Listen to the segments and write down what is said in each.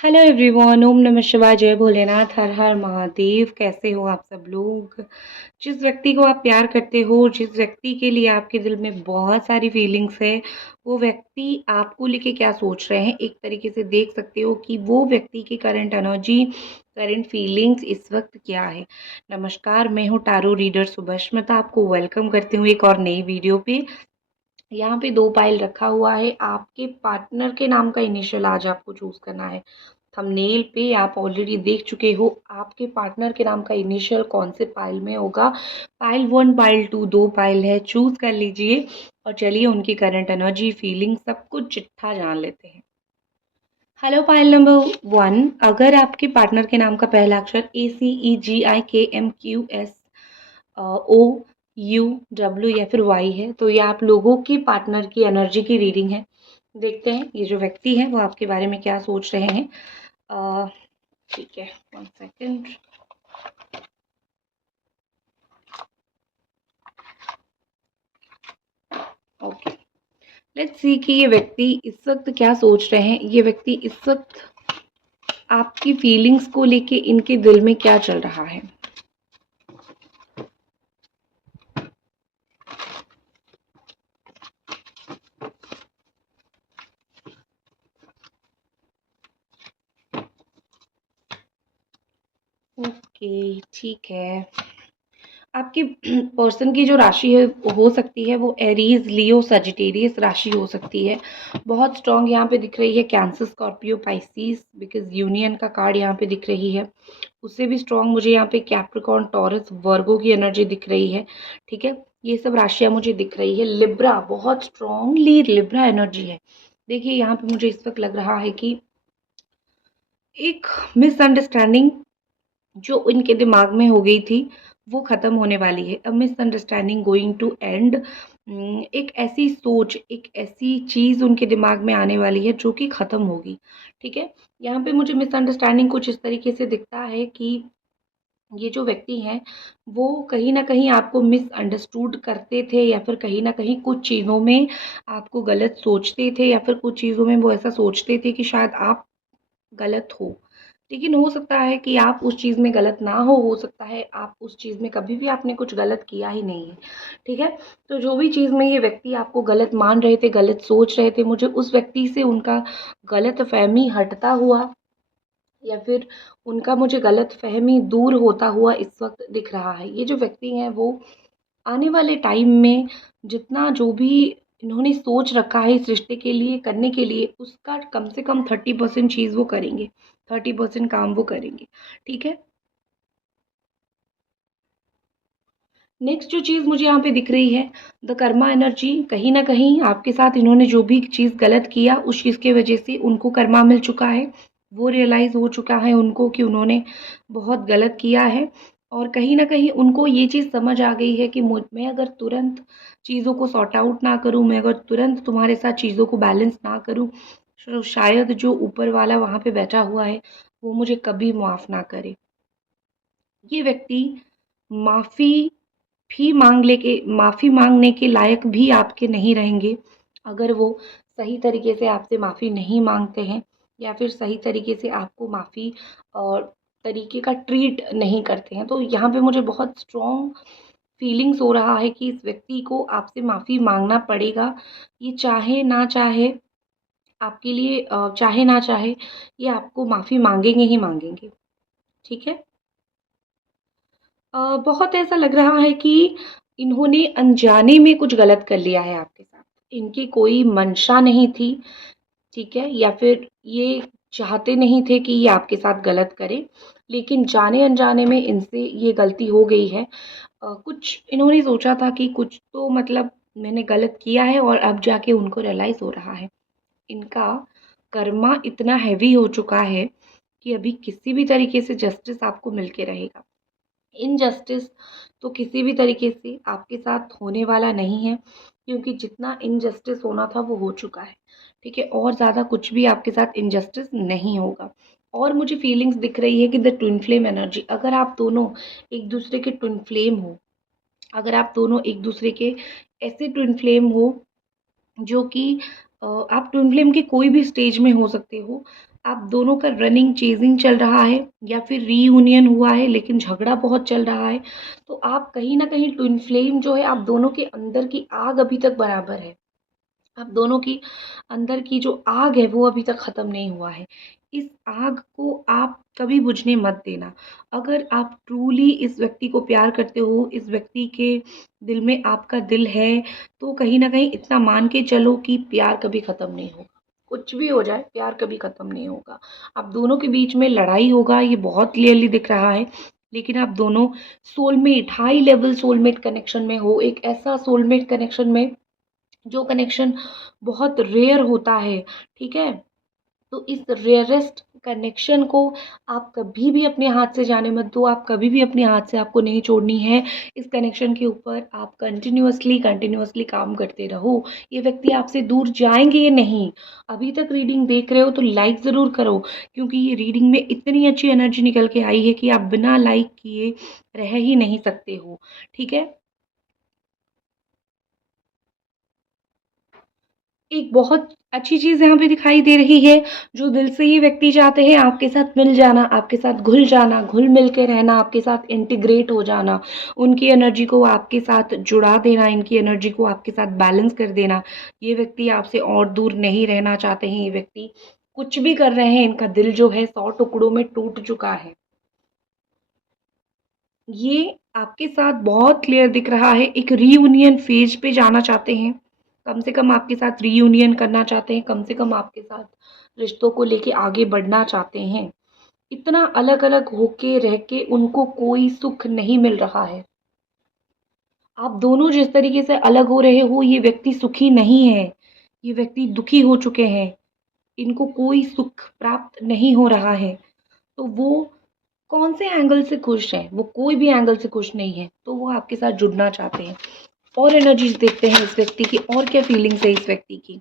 Hello everyone, ओम नमः शिवाय, जय भोलेनाथ, हर हर महादेव। कैसे हो आप सब लोग? जिस व्यक्ति को आप प्यार करते हो, जिस व्यक्ति के लिए आपके दिल में बहुत सारी फीलिंग्स है, वो व्यक्ति आपको लेके क्या सोच रहे हैं, एक तरीके से देख सकते हो कि वो व्यक्ति की करंट एनर्जी, करंट फीलिंग्स इस वक्त क्या है। नमस्कार, मैं हूँ टारो रीडर सुभष्मिता, आपको वेलकम करती हूँ एक और नई वीडियो पे। यहाँ पे 2 पाइल रखा हुआ है। आपके पार्टनर के नाम का इनिशियल आज आपको चूज़ करना है। थंबनेल पे आप ऑलरेडी देख चुके हो, आपके पार्टनर के नाम का इनिशियल कौन से पाइल में होगा। पाइल 1, पाइल 2, 2 पाइल है, चूज़ कर लीजिए और चलिए उनकी करंट एनर्जी, फीलिंग सब कुछ चिट्ठा जान लेते हैं। हेलो पाइल नंबर 1, अगर आपके पार्टनर के नाम का पहला अक्षर ACEGIKMQS ओ यू डब्ल्यू या फिर वाई है, तो ये आप लोगों की पार्टनर की एनर्जी की रीडिंग है। देखते हैं ये जो व्यक्ति है वो आपके बारे में क्या सोच रहे हैं। ठीक है, 1 सेकेंड। ओके, लेट्स सी कि ये व्यक्ति इस वक्त क्या सोच रहे हैं। ये व्यक्ति इस वक्त आपकी फीलिंग्स को लेके इनके दिल में क्या चल रहा है। ओके, ठीक है। आपके पर्सन की जो राशि है हो सकती है वो एरीज, लियो, सजिटेरियस राशि हो सकती है। बहुत स्ट्रॉन्ग यहाँ पे दिख रही है cancer, Scorpio, Pisces, because union का कार्ड यहाँ पे दिख रही है। उससे भी स्ट्रॉन्ग मुझे यहाँ पे कैप्रिकॉर्न, टॉरस, वर्गो की एनर्जी दिख रही है। ठीक है, ये सब राशियाँ मुझे दिख रही है। लिब्रा, बहुत स्ट्रॉन्गली लिब्रा एनर्जी है। देखिए यहाँ पे मुझे इस वक्त लग रहा है कि एक मिसअंडरस्टैंडिंग जो इनके दिमाग में हो गई थी वो ख़त्म होने वाली है। A misunderstanding going to end. एक ऐसी सोच, एक ऐसी चीज़ उनके दिमाग में आने वाली है जो कि ख़त्म होगी। ठीक है, यहाँ पे मुझे मिसअंडरस्टैंडिंग कुछ इस तरीके से दिखता है कि ये जो व्यक्ति हैं वो कहीं न कहीं आपको मिसअंडरस्टूड करते थे, या फिर कहीं न कहीं कुछ चीज़ों में आपको गलत सोचते थे, या फिर कुछ चीज़ों में वो ऐसा सोचते थे कि शायद आप गलत हो। लेकिन हो सकता है कि आप उस चीज़ में गलत ना हो सकता है आप उस चीज़ में कभी भी आपने कुछ गलत किया ही नहीं है। ठीक है? तो जो भी चीज़ में ये व्यक्ति आपको गलत मान रहे थे, गलत सोच रहे थे, मुझे उस व्यक्ति से उनका गलतफ़हमी हटता हुआ, या फिर उनका मुझे गलतफ़हमी दूर होता हुआ इस वक़्त दिख रहा है। ये जो व्यक्ति हैं वो आने वाले टाइम में जितना जो भी इन्होंने सोच रखा है इस रिश्ते के लिए करने के लिए, उसका कम से कम 30% चीज़ वो करेंगे, 30% काम वो करेंगे। ठीक है? नेक्स्ट जो चीज़ मुझे यहाँ पे दिख रही है, द कर्मा एनर्जी। कहीं न कहीं आपके साथ इन्होंने जो भी चीज़ गलत किया, उस चीज़ की वजह से उनको कर्मा मिल चुका है। वो रियलाइज़ हो चुका है उनको कि उन्होंने बहुत गलत किया है, और कहीं न कहीं उनको ये चीज़ समझ आ गई है कि मैं अगर तुरंत चीज़ों को सॉर्ट आउट ना करूँ, मैं अगर तुरंत तुम्हारे साथ चीज़ों को बैलेंस ना करूँ, शायद जो ऊपर वाला वहाँ पे बैठा हुआ है, वो मुझे कभी माफ़ ना करे। ये व्यक्ति माफ़ी माफ़ी माँगने के लायक भी आपके नहीं रहेंगे, अगर वो सही तरीके से आपसे माफ़ी नहीं माँगते हैं, या फिर सही तरीके से आपको माफ़ी और तरीके का ट्रीट नहीं करते हैं। तो यहाँ पे मुझे बहुत स्ट्रॉन्ग फीलिंग्स हो रहा है कि इस व्यक्ति को आपसे माफ़ी माँगना पड़ेगा। ये चाहे ना चाहे आपके लिए, चाहे ना चाहे ये आपको माफ़ी माँगेंगे ही माँगेंगे। ठीक है? बहुत ऐसा लग रहा है कि इन्होंने अनजाने में कुछ गलत कर लिया है आपके साथ। इनकी कोई मंशा नहीं थी, ठीक है? या फिर ये चाहते नहीं थे कि ये आपके साथ गलत करें, लेकिन जाने-अनजाने में इनसे ये गलती हो गई है। कुछ इन्होंने सोचा था कि कुछ तो मतलब मैंने गलत किया है, और अब जाके उनको रियलाइज़ हो रहा है। इनका कर्मा इतना हेवी हो चुका है कि अभी किसी भी तरीके से जस्टिस आपको मिल के रहेगा। इनजस्टिस तो किसी भी तरीके से आपके साथ होने वाला नहीं है, क्योंकि जितना इनजस्टिस होना था वो हो चुका है। ठीक है? और ज़्यादा कुछ भी आपके साथ इनजस्टिस नहीं होगा। और मुझे फीलिंग्स दिख रही है कि द ट्विन फ्लेम एनर्जी, अगर आप दोनों एक दूसरे के ट्विन फ्लेम हो, अगर आप दोनों एक दूसरे के ऐसे ट्विन फ्लेम हो जो कि आप ट्विन फ्लेम के कोई भी स्टेज में हो सकते हो, आप दोनों का रनिंग चेजिंग चल रहा है या फिर रीयूनियन हुआ है लेकिन झगड़ा बहुत चल रहा है। तो आप कहीं न कहीं ट्विन फ्लेम जो है आप दोनों के अंदर की आग अभी तक बराबर है। आप दोनों की अंदर की जो आग है वो अभी तक ख़त्म नहीं हुआ है। इस आग को आप कभी बुझने मत देना। अगर आप ट्रूली इस व्यक्ति को प्यार करते हो, इस व्यक्ति के दिल में आपका दिल है, तो कहीं न कहीं इतना मान के चलो कि प्यार कभी ख़त्म नहीं होगा। कुछ भी हो जाए, प्यार कभी ख़त्म नहीं होगा। आप दोनों के बीच में लड़ाई होगा, ये बहुत क्लियरली दिख रहा है, लेकिन आप दोनों soulmate, high level soulmate connection में हो। एक ऐसा सोलमेट कनेक्शन में जो कनेक्शन बहुत रेयर होता है, ठीक है? तो इस रेयरेस्ट कनेक्शन को आप कभी भी अपने हाथ से जाने मत दो, आप कभी भी अपने हाथ से आपको नहीं छोड़नी है। इस कनेक्शन के ऊपर आप कंटिन्यूअसली काम करते रहो। ये व्यक्ति आपसे दूर जाएँगे या नहीं? अभी तक रीडिंग देख रहे हो तो लाइक ज़रूर करो, क्योंकि ये रीडिंग में इतनी अच्छी एनर्जी निकल के आई है कि आप बिना लाइक किए रह ही नहीं सकते हो, ठीक है? एक बहुत अच्छी चीज़ यहाँ पे दिखाई दे रही है, जो दिल से ये व्यक्ति चाहते हैं आपके साथ मिल जाना, आपके साथ घुल जाना, घुल-मिल के रहना, आपके साथ इंटीग्रेट हो जाना, उनकी एनर्जी को आपके साथ जुड़ा देना, इनकी एनर्जी को आपके साथ बैलेंस कर देना। ये व्यक्ति आपसे और दूर नहीं रहना चाहते हैं, ये व्यक्ति कुछ भी कर रहे हैं, इनका दिल जो है 100 टुकड़ों में टूट चुका है। ये आपके साथ बहुत क्लियर दिख रहा है, एक रीयूनियन फ़ेज़ पे जाना चाहते हैं। कम से कम आपके साथ रीयूनियन करना चाहते हैं, कम से कम आपके साथ रिश्तों को लेके आगे बढ़ना चाहते हैं। इतना अलग-अलग होके रह के उनको कोई सुख नहीं मिल रहा है। आप दोनों जिस तरीके से अलग हो रहे हो, ये व्यक्ति सुखी नहीं है। ये व्यक्ति दुखी हो चुके हैं। इनको कोई सुख प्राप्त नहीं हो रहा है। तो वो कौन से एंगल से खुश हैं? वो कोई भी एंगल से खुश नहीं है, तो वो आपके साथ जुड़ना चाहते हैं। और एनर्जीज़ देखते हैं इस व्यक्ति की, और क्या फीलिंग्स है इस व्यक्ति की।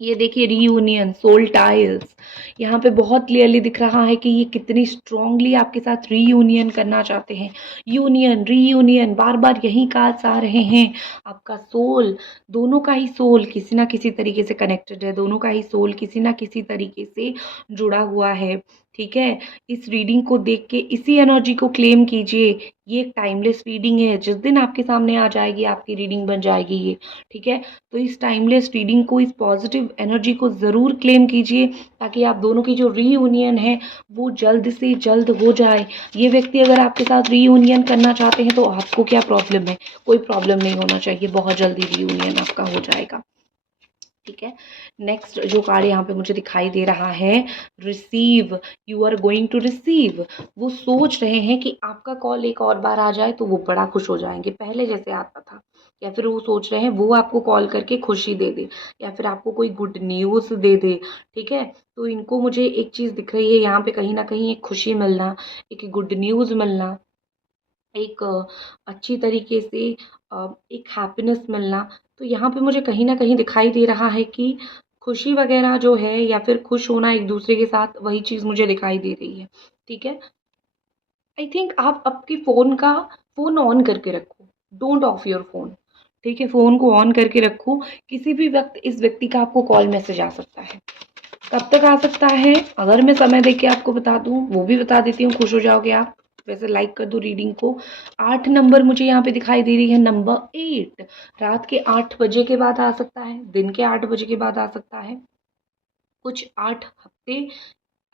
ये देखिए रीयूनियन, सोल टाइल्स, यहाँ पे बहुत क्लियरली दिख रहा है कि ये कितनी स्ट्रॉन्गली आपके साथ रीयूनियन करना चाहते हैं। यूनियन, रीयूनियन, बार-बार यही कार्ड्स आ रहे हैं। आपका सोल, दोनों का ही सोल किसी न किसी तरीके से कनेक्टेड है, दोनों का ही सोल किसी न किसी तरीके से जुड़ा हुआ है, ठीक है? इस रीडिंग को देख के इसी एनर्जी को क्लेम कीजिए। ये एक टाइमलेस रीडिंग है, जिस दिन आपके सामने आ जाएगी, आपकी रीडिंग बन जाएगी ये, ठीक है? तो इस टाइमलेस रीडिंग को, इस पॉजिटिव एनर्जी को ज़रूर क्लेम कीजिए, ताकि आप दोनों की जो रीयूनियन है वो जल्द से जल्द हो जाए। ये व्यक्ति अगर आपके साथ रीयूनियन करना चाहते हैं तो आपको क्या प्रॉब्लम है? कोई प्रॉब्लम नहीं होना चाहिए, बहुत जल्दी रीयूनियन आपका हो जाएगा। ठीक है। नेक्स्ट जो कार्ड यहाँ पे मुझे दिखाई दे रहा है, receive, you are going to receive. वो सोच रहे हैं कि आपका कॉल एक और बार आ जाए तो वो बड़ा खुश हो जाएंगे, पहले जैसे आता था। या फिर वो सोच रहे हैं वो आपको कॉल करके खुशी दे दे, या फिर आपको कोई गुड न्यूज़ दे दे, ठीक है। तो इनको मुझे एक चीज़ दिख रही है यहाँ पे, कहीं ना कहीं एक खुशी मिलना, एक गुड न्यूज़ मिलना, एक अच्छी तरीके से एक हैप्पीनेस मिलना। तो यहाँ पे मुझे कहीं न कहीं दिखाई दे रहा है कि खुशी वग़ैरह जो है या फिर खुश होना एक-दूसरे के साथ, वही चीज़ मुझे दिखाई दे रही है, ठीक है? आई थिंक आप आपके फ़ोन ऑन करके रखो, डोंट ऑफ योर फ़ोन, ठीक है? फ़ोन को ऑन करके रखो, किसी भी वक़्त इस व्यक्ति का आपको कॉल मैसेज आ सकता है। कब तक आ सकता है? अगर मैं समय देख के आपको बता दूँ, वो भी बता देती हूँ, खुश हो जाओगे आप। वैसे लाइक कर दो रीडिंग को। 8 नंबर मुझे यहाँ पे दिखाई दे रही है, नंबर 8, रात के 8 बजे के बाद आ सकता है, दिन के 8 बजे के बाद आ सकता है। कुछ 8 हफ्ते,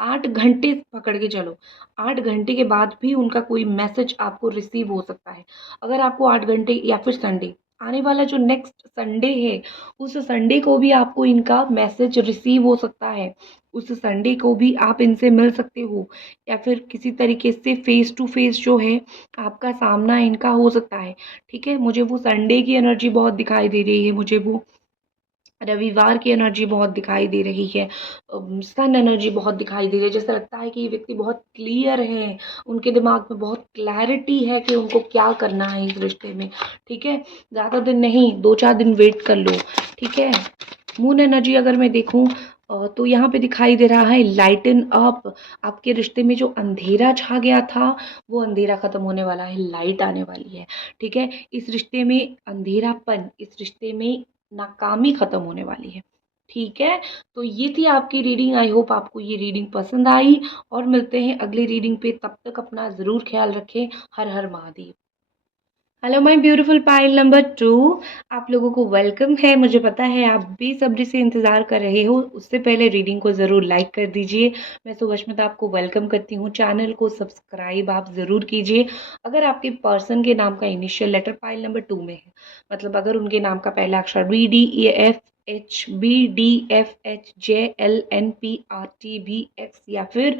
8 घंटे पकड़ के चलो, 8 घंटे के बाद भी उनका कोई मैसेज आपको रिसीव हो सकता है। अगर आपको 8 घंटे, या फिर संडे, आने वाला जो नेक्स्ट संडे है, उस संडे को भी आपको इनका मैसेज रिसीव हो सकता है। उस संडे को भी आप इनसे मिल सकते हो, या फिर किसी तरीके से फ़ेस टू फ़ेस जो है, आपका सामना इनका हो सकता है, ठीक है? मुझे वो संडे की एनर्जी बहुत दिखाई दे रही है, मुझे वो रविवार की एनर्जी बहुत दिखाई दे रही है, सन एनर्जी बहुत दिखाई दे रही है। जैसा लगता है कि ये व्यक्ति बहुत क्लियर है, उनके दिमाग में बहुत क्लैरिटी है कि उनको क्या करना है इस रिश्ते में, ठीक है? ज़्यादा दिन नहीं, 2-4 दिन वेट कर लो, ठीक है? मून एनर्जी अगर मैं देखूँ तो यहाँ पे दिखाई दे रहा है लाइटन अप। आपके रिश्ते में जो अंधेरा छा गया था, वो अंधेरा खत्म होने वाला है, लाइट आने वाली है, ठीक है? इस रिश्ते में अंधेरापन, इस रिश्ते में नाकामी खत्म होने वाली है, ठीक है, तो ये थी आपकी रीडिंग। आई होप आपको ये रीडिंग पसंद आई, और मिलते हैं अगली रीडिंग पे। तब तक अपना ज़रूर ख्याल रखें। Har Har Mahadev. Hello my beautiful pile number 2, आप लोगों को वेलकम है। मुझे पता है आप बेसब्री से इंतज़ार कर रहे हो। उससे पहले रीडिंग को ज़रूर लाइक कर दीजिए। मैं सुभष्मिता आपको वेलकम करती हूँ। चैनल को सब्सक्राइब आप ज़रूर कीजिए। अगर आपके पर्सन के नाम का इनिशियल लेटर पाइल नंबर 2 में है, मतलब अगर उनके नाम का पहला अक्षर B D A F H B D F H J L N P R T B X या फिर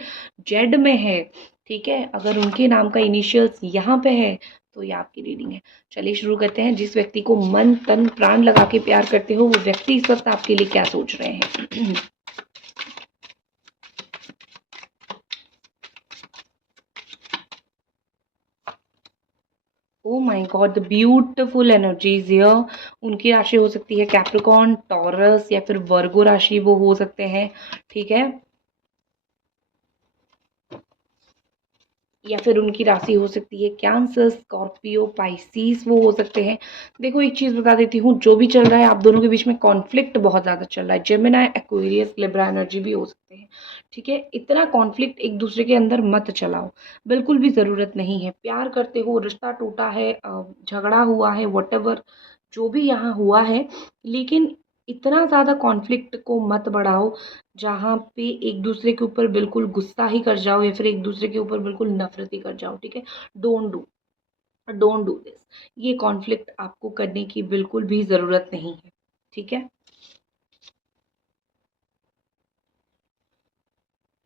जेड में है, ठीक है, अगर उनके नाम का इनिशियल्स यहाँ पे है, तो ये आपकी रीडिंग है। चलिए शुरू करते हैं। जिस व्यक्ति को मन तन प्राण लगा के प्यार करते हो, वो व्यक्ति इस वक्त आपके लिए क्या सोच रहे हैं? Oh my God, the beautiful energies here. उनकी राशि हो सकती है कैप्रिकॉर्न, टॉरस या फिर वर्गो राशि वो हो सकते हैं, ठीक है, या फिर उनकी राशि हो सकती है कैंसर, स्कॉर्पियो, पाइसीस वो हो सकते हैं। देखो एक चीज़ बता देती हूँ, जो भी चल रहा है आप दोनों के बीच में कॉन्फ्लिक्ट बहुत ज़्यादा चल रहा है। जेमिनी, एक्वेरियस, लिब्रा एनर्जी भी हो सकते हैं, ठीक है। इतना कॉन्फ्लिक्ट एक दूसरे के अंदर मत चलाओ, बिल्कुल भी ज़रूरत नहीं है। प्यार करते हो, रिश्ता टूटा है, झगड़ा हुआ है, वटेवर जो भी यहाँ हुआ है, लेकिन इतना ज़्यादा कॉन्फ्लिक्ट को मत बढ़ाओ जहाँ पे एक दूसरे के ऊपर बिल्कुल गुस्सा ही कर जाओ या फिर एक दूसरे के ऊपर बिल्कुल नफरत ही कर जाओ, ठीक है। Don't do don't do this. ये कॉन्फ्लिक्ट आपको करने की बिल्कुल भी ज़रूरत नहीं है, ठीक है।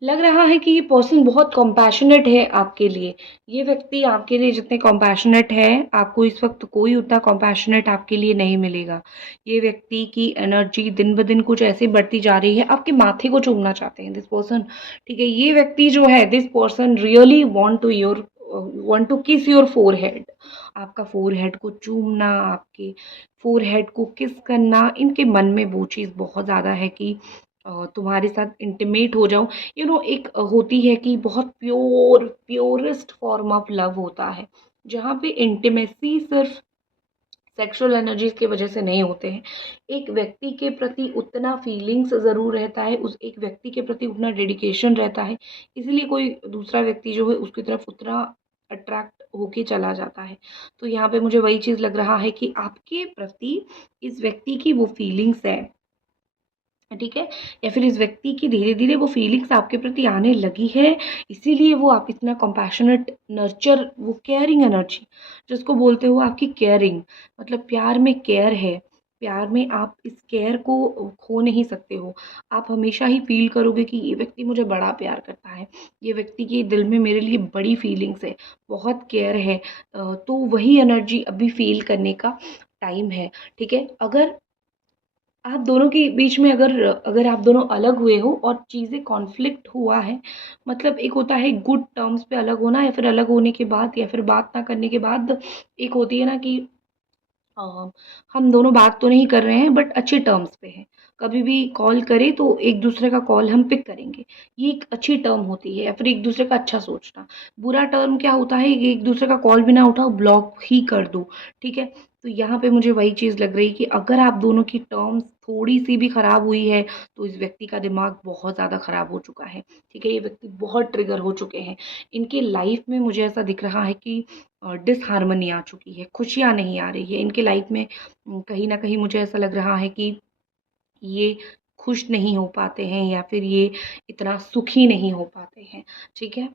लग रहा है कि ये पर्सन बहुत कॉम्पैशनेट है आपके लिए। ये व्यक्ति आपके लिए जितने कॉम्पैशनेट है, आपको इस वक्त कोई उतना कॉम्पैशनेट आपके लिए नहीं मिलेगा। ये व्यक्ति की एनर्जी दिन ब दिन कुछ ऐसी बढ़ती जा रही है, आपके माथे को चूमना चाहते हैं दिस पर्सन, ठीक है। ये व्यक्ति जो है, this person really want to kiss your forehead. आपका फोरहेड को चूमना, आपके फोरहेड को किस करना, इनके मन में वो चीज़ बहुत ज़्यादा है कि तुम्हारे साथ इंटीमेट हो जाऊं। एक होती है कि बहुत प्योरेस्ट फॉर्म ऑफ लव होता है, जहाँ पे इंटीमेसी सिर्फ सेक्सुअल एनर्जीज की वजह से नहीं होते हैं। एक व्यक्ति के प्रति उतना फीलिंग्स ज़रूर रहता है, उस एक व्यक्ति के प्रति उतना डेडिकेशन रहता है, इसलिए कोई दूसरा व्यक्ति जो है उसकी तरफ उतना अट्रैक्ट होके चला जाता है। तो यहाँ पे मुझे वही चीज़ लग रहा है कि आपके प्रति इस व्यक्ति की वो फीलिंग्स है, ठीक है, या फिर इस व्यक्ति की धीरे धीरे वो फीलिंग्स आपके प्रति आने लगी है, इसीलिए वो आप इतना कंपैशनेट नर्चर, वो केयरिंग एनर्जी जिसको बोलते हो आपकी केयरिंग, मतलब प्यार में केयर है। प्यार में आप इस केयर को खो नहीं सकते हो। आप हमेशा ही फील करोगे कि ये व्यक्ति मुझे बड़ा प्यार करता है, ये व्यक्ति के दिल में मेरे लिए बड़ी फीलिंग्स है, बहुत केयर है। तो वही एनर्जी अभी फील करने का टाइम है, ठीक है। अगर आप दोनों के बीच में अगर अगर आप दोनों अलग हुए हो और चीज़ें कॉन्फ्लिक्ट हुआ है, मतलब एक होता है गुड टर्म्स पे अलग होना, या फिर अलग होने के बाद या फिर बात ना करने के बाद एक होती है ना कि अ, हम दोनों बात तो नहीं कर रहे हैं बट अच्छे टर्म्स पे हैं। कभी भी कॉल करें तो एक दूसरे का कॉल हम पिक करेंगे, ये एक अच्छी टर्म होती है। या फिर एक दूसरे का अच्छा सोचना। बुरा टर्म क्या होता है कि एक दूसरे का कॉल भी ना उठाओ, ब्लॉक ही कर दो, ठीक है। तो यहाँ पे मुझे वही चीज़ लग रही कि अगर आप दोनों की टर्म्स थोड़ी सी भी खराब हुई है, तो इस व्यक्ति का दिमाग बहुत ज़्यादा खराब हो चुका है, ठीक है। ये व्यक्ति बहुत ट्रिगर हो चुके हैं। इनके लाइफ में मुझे ऐसा दिख रहा है कि डिसहार्मनी आ चुकी है, खुशियाँ नहीं आ रही है इनके लाइफ में। कहीं न कहीं मुझे ऐसा लग रहा है कि ये खुश नहीं हो पाते हैं या फिर ये इतना सुखी नहीं हो पाते हैं, ठीक है।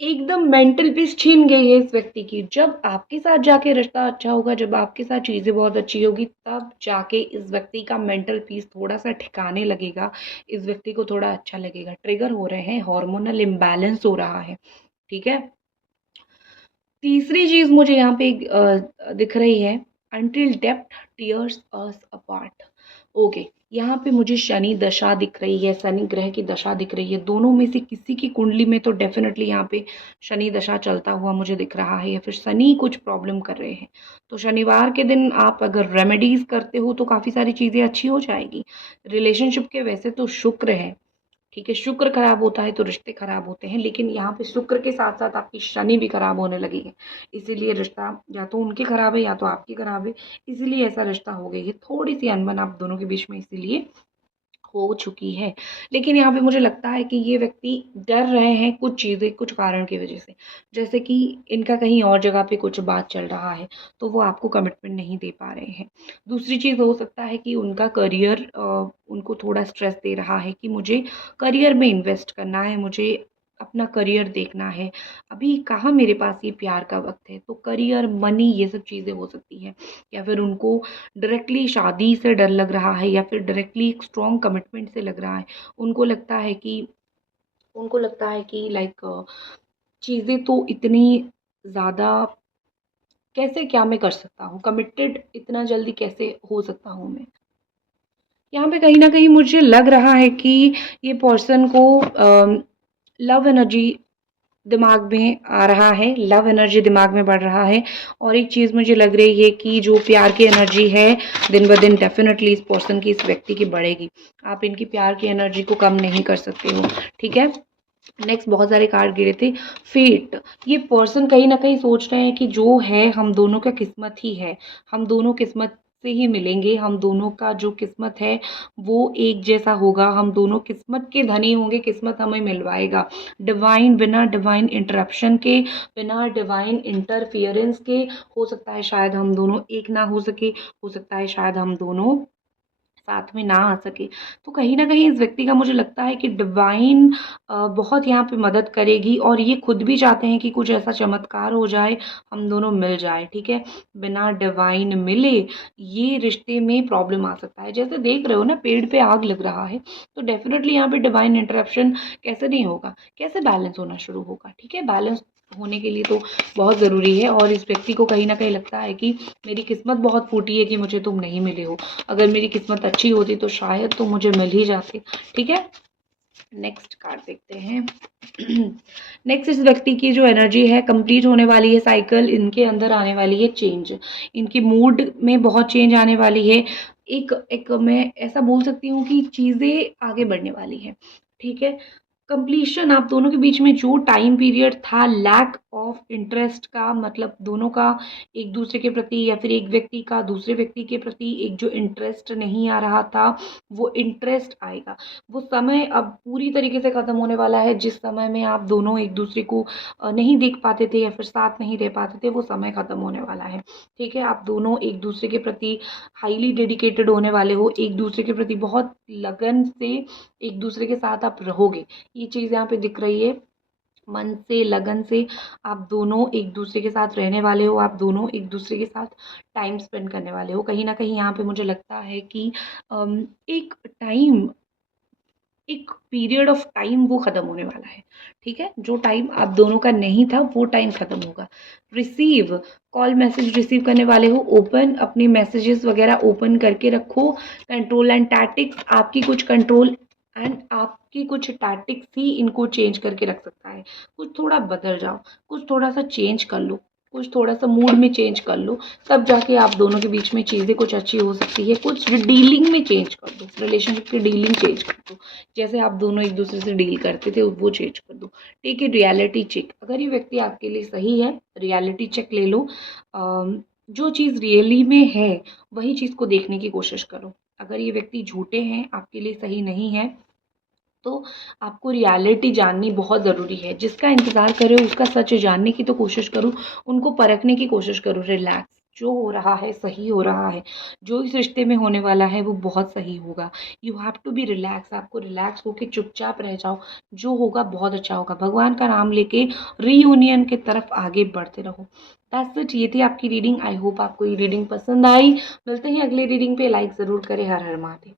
एकदम मेंटल पीस छीन गई है इस व्यक्ति की। जब आपके साथ जाके रिश्ता अच्छा होगा, जब आपके साथ चीज़ें बहुत अच्छी होगी, तब जाके इस व्यक्ति का मेंटल पीस थोड़ा-सा ठिकाने लगेगा, इस व्यक्ति को थोड़ा अच्छा लगेगा। ट्रिगर हो रहे हैं, हार्मोनल इम्बैलेंस हो रहा है, ठीक है। तीसरी चीज़ मुझे यहाँ पे दिख रही है, अंटिल डेप्थ टीयर्स अस अपार्ट। ओके, यहाँ पे मुझे शनि दशा दिख रही है, शनि ग्रह की दशा दिख रही है। दोनों में से किसी की कुंडली में तो डेफिनेटली यहाँ पे शनि दशा चलता हुआ मुझे दिख रहा है, या फिर शनि कुछ प्रॉब्लम कर रहे हैं। तो शनिवार के दिन आप अगर रेमेडीज करते हो तो काफ़ी सारी चीज़ें अच्छी हो जाएगी। रिलेशनशिप के वैसे तो शुक्र है, ठीक है, शुक्र खराब होता है तो रिश्ते खराब होते हैं, लेकिन यहाँ पे शुक्र के साथ साथ आपकी शनि भी खराब होने लगी है, इसीलिए रिश्ता या तो उनकी खराब है या तो आपकी खराब है, इसीलिए ऐसा रिश्ता हो गई है। थोड़ी सी अनबन आप दोनों के बीच में इसीलिए हो चुकी है। लेकिन यहाँ पे मुझे लगता है कि ये व्यक्ति डर रहे हैं कुछ चीज़ें, कुछ कारण की वजह से। जैसे कि इनका कहीं और जगह पे कुछ बात चल रहा है, तो वो आपको कमिटमेंट नहीं दे पा रहे हैं। दूसरी चीज़ हो सकता है कि उनका करियर उनको थोड़ा स्ट्रेस दे रहा है कि मुझे करियर में इन्वेस्ट करना है, मुझे अपना करियर देखना है। अभी कहाँ मेरे पास ये प्यार का वक़्त है। तो करियर, मनी ये सब चीज़ें हो सकती हैं, या फिर उनको डायरेक्टली शादी से डर लग रहा है, या फिर डायरेक्टली एक स्ट्रॉन्ग कमिटमेंट से लग रहा है। उनको लगता है कि लाइक चीज़ें तो इतनी ज़्यादा कैसे, क्या मैं कर सकता हूँ, कमिटेड इतना जल्दी कैसे हो सकता हूँ मैं। यहाँ पे कहीं न कहीं मुझे लग रहा है कि ये पर्सन को लव एनर्जी दिमाग में आ रहा है, लव एनर्जी दिमाग में बढ़ रहा है। और एक चीज़ मुझे लग रही है कि जो प्यार की एनर्जी है दिन ब दिन डेफिनेटली इस पर्सन की, इस व्यक्ति की बढ़ेगी। आप इनकी प्यार की एनर्जी को कम नहीं कर सकते हो, ठीक है। नेक्स्ट बहुत सारे कार्ड गिरे थे। फेट, ये पर्सन कहीं ना कहीं सोच रहे हैं कि जो है हम दोनों का किस्मत ही है, हम दोनों किस्मत से ही मिलेंगे, हम दोनों का जो किस्मत है वो एक जैसा होगा, हम दोनों किस्मत के धनी होंगे, किस्मत हमें मिलवाएगा। डिवाइन, बिना डिवाइन इंटरप्शन के, बिना डिवाइन इंटरफियरेंस के हो सकता है शायद हम दोनों एक ना हो सके, हो सकता है शायद हम दोनों साथ में ना आ सके। तो कहीं न कहीं इस व्यक्ति का मुझे लगता है कि डिवाइन बहुत यहाँ पे मदद करेगी, और ये खुद भी चाहते हैं कि कुछ ऐसा चमत्कार हो जाए, हम दोनों मिल जाएँ, ठीक है? बिना डिवाइन मिले ये रिश्ते में प्रॉब्लम आ सकता है। जैसे देख रहे हो ना, पेड़ पे आग लग रहा है, तो डेफ़िनेटली यहाँ पे डिवाइन इंटरप्शन कैसे नहीं होगा, कैसे बैलेंस होना शुरू होगा, ठीक है? बैलेंस होने के लिए तो बहुत ज़रूरी है, और इस व्यक्ति को कहीं न कहीं लगता है कि मेरी किस्मत बहुत फूटी है कि मुझे तुम नहीं मिले हो। अगर मेरी किस्मत अच्छी होती तो शायद तो मुझे मिल ही जाते, ठीक है। नेक्स्ट कार्ड देखते हैं। नेक्स्ट, इस व्यक्ति की जो एनर्जी है कंप्लीट होने वाली है, साइकिल इनके अंदर आने वाली है चेंज, इनके मूड में बहुत चेंज आने वाली है। एक एक मैं ऐसा बोल सकती हूँ कि चीज़ें आगे बढ़ने वाली हैं, ठीक है। कंप्लीशन, आप दोनों के बीच में जो टाइम पीरियड था लैक ऑफ इंटरेस्ट का, मतलब दोनों का एक दूसरे के प्रति, या फिर एक व्यक्ति का दूसरे व्यक्ति के प्रति एक जो इंटरेस्ट नहीं आ रहा था, वो इंटरेस्ट आएगा। वो समय अब पूरी तरीके से ख़त्म होने वाला है। जिस समय में आप दोनों एक दूसरे को नहीं देख पाते थे या फिर साथ नहीं रह पाते थे, वो समय ख़त्म होने वाला है, ठीक है। आप दोनों एक दूसरे के प्रति हाईली डेडिकेटेड होने वाले हो, एक दूसरे के प्रति बहुत लगन से एक दूसरे के साथ आप रहोगे। ये चीज़ यहाँ पे दिख रही है। मन से, लगन से आप दोनों एक दूसरे के साथ रहने वाले हो, आप दोनों एक दूसरे के साथ टाइम स्पेंड करने वाले हो। कहीं न कहीं यहाँ पे मुझे लगता है कि एक टाइम, एक पीरियड ऑफ टाइम वो ख़त्म होने वाला है, ठीक है? जो टाइम आप दोनों का नहीं था, वो टाइम ख़त्म होगा। रिसीव, कॉल मैसेज रिसीव करने वाले हो, ओपन, अपने मैसेजेस वगैरह ओपन करके रखो। कंट्रोल एंड टैक्टिक्स, आपकी कुछ कंट्रोल एंड आपकी कुछ टैक्टिक्स ही इनको चेंज करके रख सकता है। कुछ थोड़ा बदल जाओ, कुछ थोड़ा-सा चेंज कर लो, कुछ थोड़ा-सा मूड में चेंज कर लो, तब जाके आप दोनों के बीच में चीज़ें कुछ अच्छी हो सकती है। कुछ डीलिंग में चेंज कर दो, रिलेशनशिप की डीलिंग चेंज कर दो। जैसे आप दोनों एक दूसरे से डील करते थे, वो चेंज कर दो। टेक ए रियलिटी चेक, अगर ये व्यक्ति आपके लिए सही है, रियलिटी चेक ले लो। जो चीज़ रियली में है वही चीज़ को देखने की कोशिश करो। अगर ये व्यक्ति झूठे हैं, आपके लिए सही नहीं है, तो आपको रियलिटी जाननी बहुत ज़रूरी है। जिसका इंतज़ार कर रहे हो उसका सच जानने की तो कोशिश करो, उनको परखने की कोशिश करो। रिलैक्स, जो हो रहा है सही हो रहा है, जो इस रिश्ते में होने वाला है वो बहुत सही होगा। You have to be relax, आपको रिलैक्स होके चुपचाप रह जाओ, जो होगा बहुत अच्छा होगा। भगवान का नाम लेके रीयूनियन की तरफ आगे बढ़ते रहो। दैट्स इट, ये थी आपकी रीडिंग। आई होप आपको ये रीडिंग पसंद आई। मिलते हैं अगले रीडिंग पे, लाइक ज़रूर करें। हर हर महादेव।